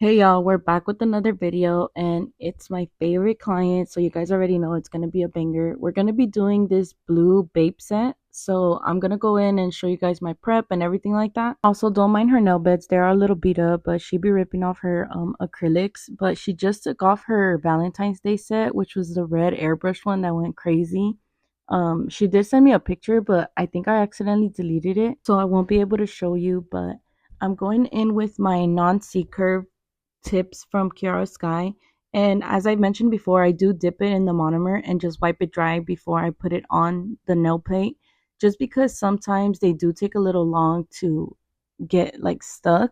Hey y'all, we're back with another video and it's my favorite client, so you guys already know it's gonna be a banger. We're gonna be doing this blue Bape set, so I'm gonna go in and show you guys my prep and everything like that. Also, don't mind her nail beds, they are a little beat up, but she be ripping off her acrylics. But she just took off her Valentine's Day set, which was the red airbrush one that went crazy. She did send me a picture, but I think I accidentally deleted it, so I won't be able to show you. But I'm going in with my non-C curve tips from Kiara Sky. And as I mentioned before, I do dip it in the monomer and just wipe it dry before I put it on the nail plate, just because sometimes they do take a little long to get like stuck.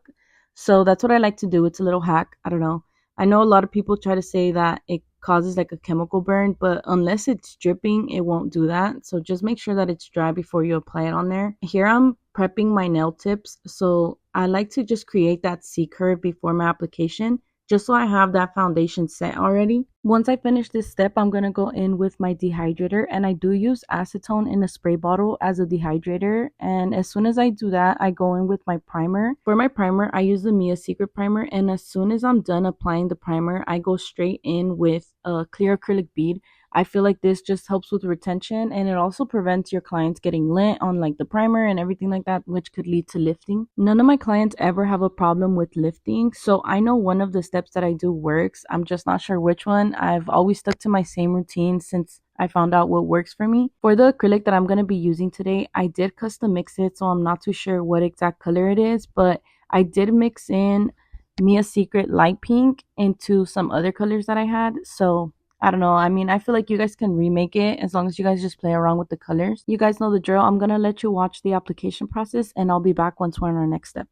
So that's what I like to do. It's a little hack. I don't know. I know a lot of people try to say that it causes like a chemical burn, but unless it's dripping, it won't do that. So just make sure that it's dry before you apply it on there. Here I'm prepping my nail tips. So I like to just create that C curve before my application, just so I have that foundation set already. Once I finish this step, I'm going to go in with my dehydrator, and I do use acetone in a spray bottle as a dehydrator. And as soon as I do that, I go in with my primer. For my primer, I use the Mia Secret primer, and as soon as I'm done applying the primer, I go straight in with a clear acrylic bead. I feel like this just helps with retention, and it also prevents your clients getting lint on like the primer and everything like that, which could lead to lifting. None of my clients ever have a problem with lifting, so I know one of the steps that I do works. I'm just not sure which one. I've always stuck to my same routine since I found out what works for me. For the acrylic that I'm going to be using today, I did custom mix it, so I'm not too sure what exact color it is, but I did mix in Mia Secret light pink into some other colors that I had. So I don't know. I mean, I feel like you guys can remake it as long as you guys just play around with the colors. You guys know the drill. I'm going to let you watch the application process, and I'll be back once we're on our next step.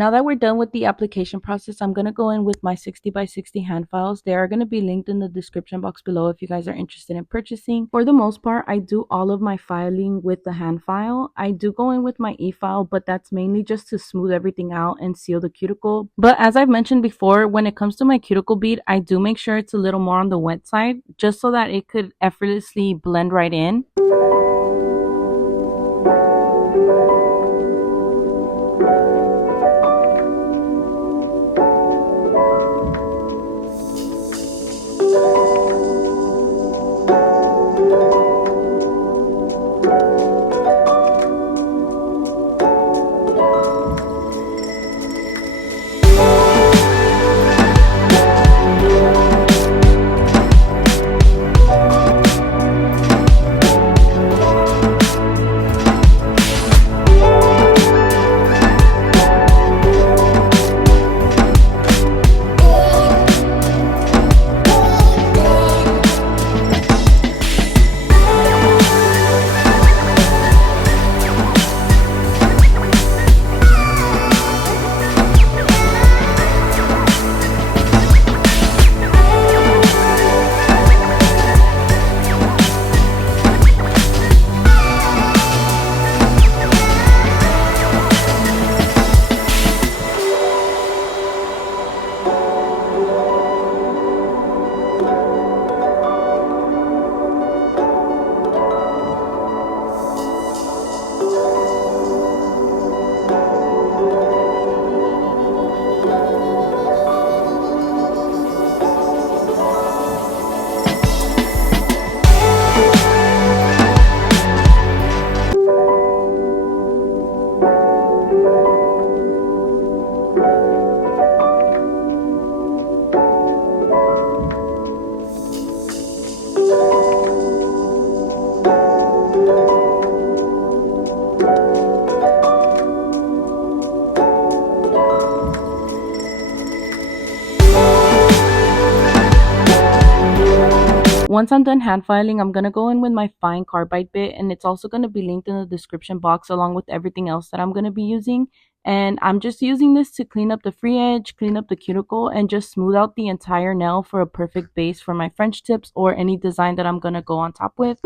Now that we're done with the application process, I'm going to go in with my 60 by 60 hand files. They are going to be linked in the description box below if you guys are interested in purchasing. For the most part, I do all of my filing with the hand file. I do go in with my e-file, but that's mainly just to smooth everything out and seal the cuticle. But as I've mentioned before, when it comes to my cuticle bead, I do make sure it's a little more on the wet side just so that it could effortlessly blend right in. Once I'm done hand filing, I'm going to go in with my fine carbide bit, and it's also going to be linked in the description box along with everything else that I'm going to be using. And I'm just using this to clean up the free edge, clean up the cuticle, and just smooth out the entire nail for a perfect base for my French tips or any design that I'm going to go on top with.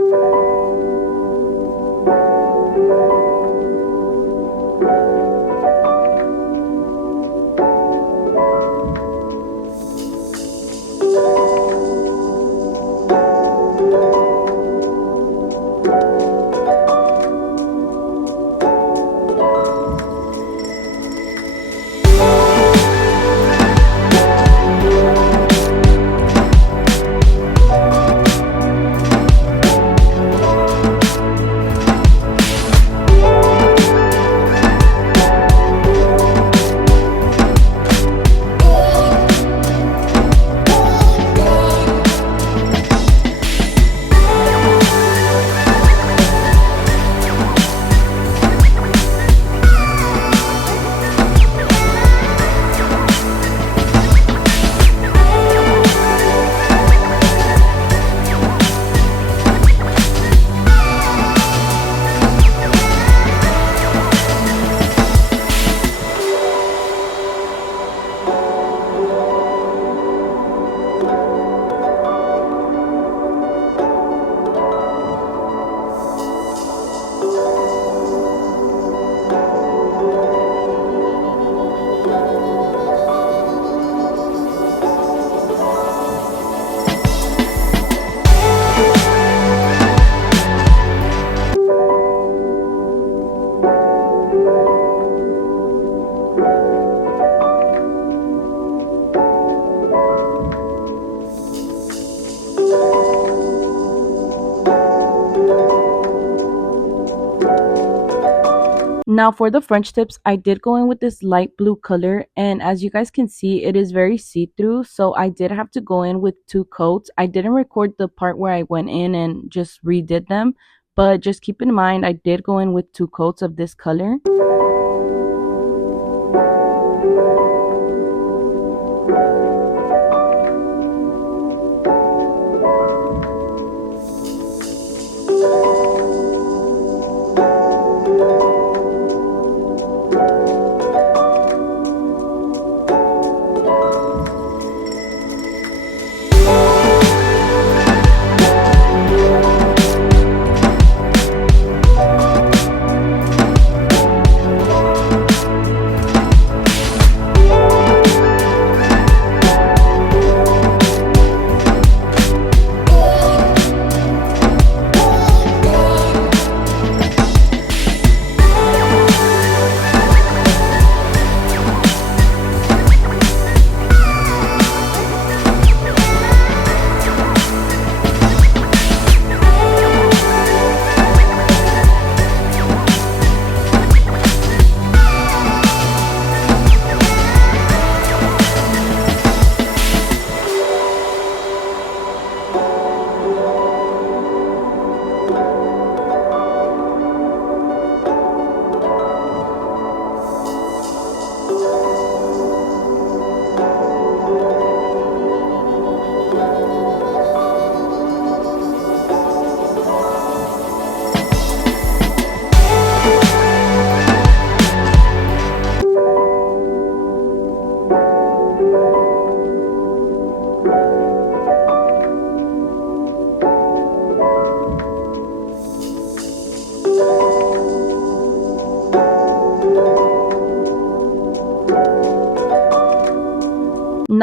Now for the French tips, I did go in with this light blue color, and as you guys can see, it is very see-through, so I did have to go in with 2 coats. I didn't record the part where I went in and just redid them, but just keep in mind I did go in with 2 coats of this color.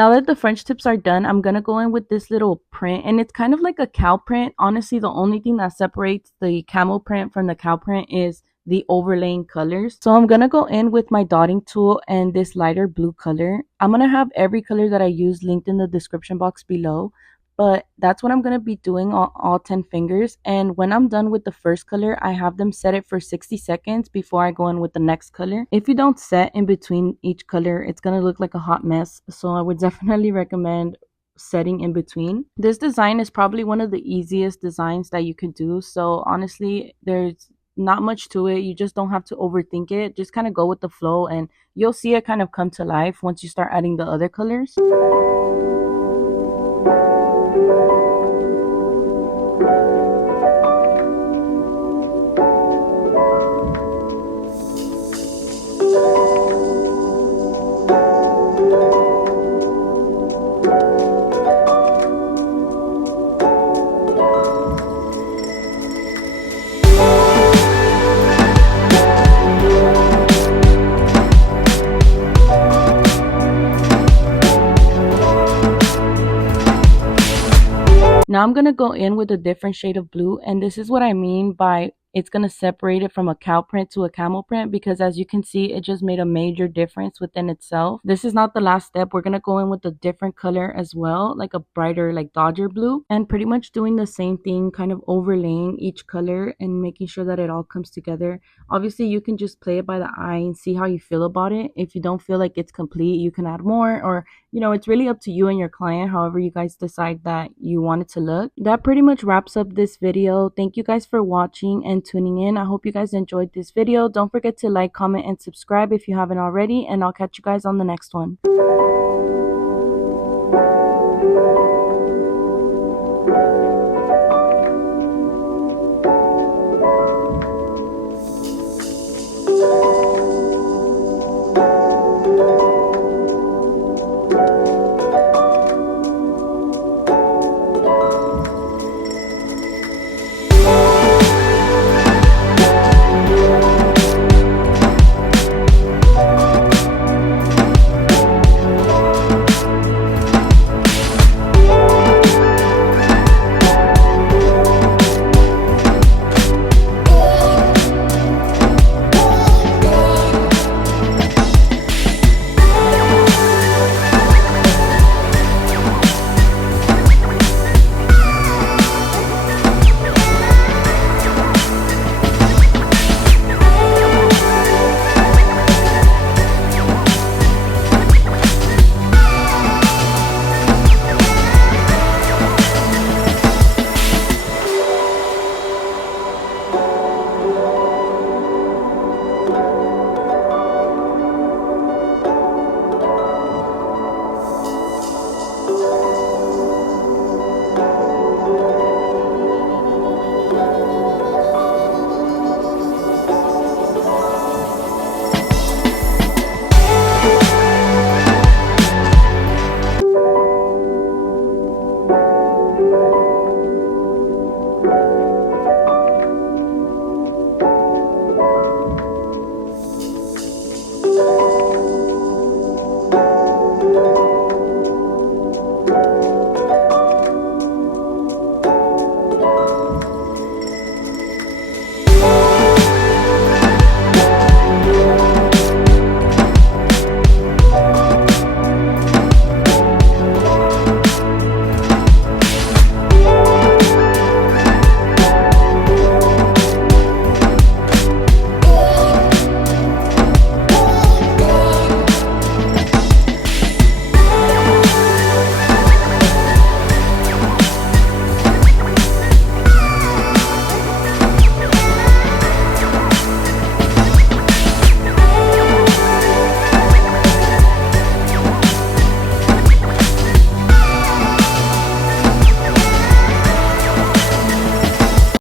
now that the French tips are done, I'm gonna go in with this little print, and it's kind of like a cow print. Honestly, the only thing that separates the camel print from the cow print is the overlaying colors. So I'm gonna go in with my dotting tool and this lighter blue color. I'm gonna have every color that I use linked in the description box below, but that's what I'm going to be doing on all 10 fingers. And when I'm done with the first color, I have them set it for 60 seconds before I go in with the next color. If you don't set in between each color, it's going to look like a hot mess. So I would definitely recommend setting in between. This design is probably one of the easiest designs that you could do. So honestly, there's not much to it. You just don't have to overthink it. Just kind of go with the flow and you'll see it kind of come to life once you start adding the other colors. Now I'm going to go in with a different shade of blue, and this is what I mean by it's going to separate it from a cow print to a camel print, because as you can see, it just made a major difference within itself. This is not the last step. We're going to go in with a different color as well, like a brighter like Dodger blue, and pretty much doing the same thing, kind of overlaying each color and making sure that it all comes together. Obviously, you can just play it by the eye and see how you feel about it. If you don't feel like it's complete, you can add more, or it's really up to you and your client, however you guys decide that you want it to look. That pretty much wraps up this video. Thank you guys for watching and tuning in. I hope you guys enjoyed this video. Don't forget to like, comment, and subscribe if you haven't already, and I'll catch you guys on the next one.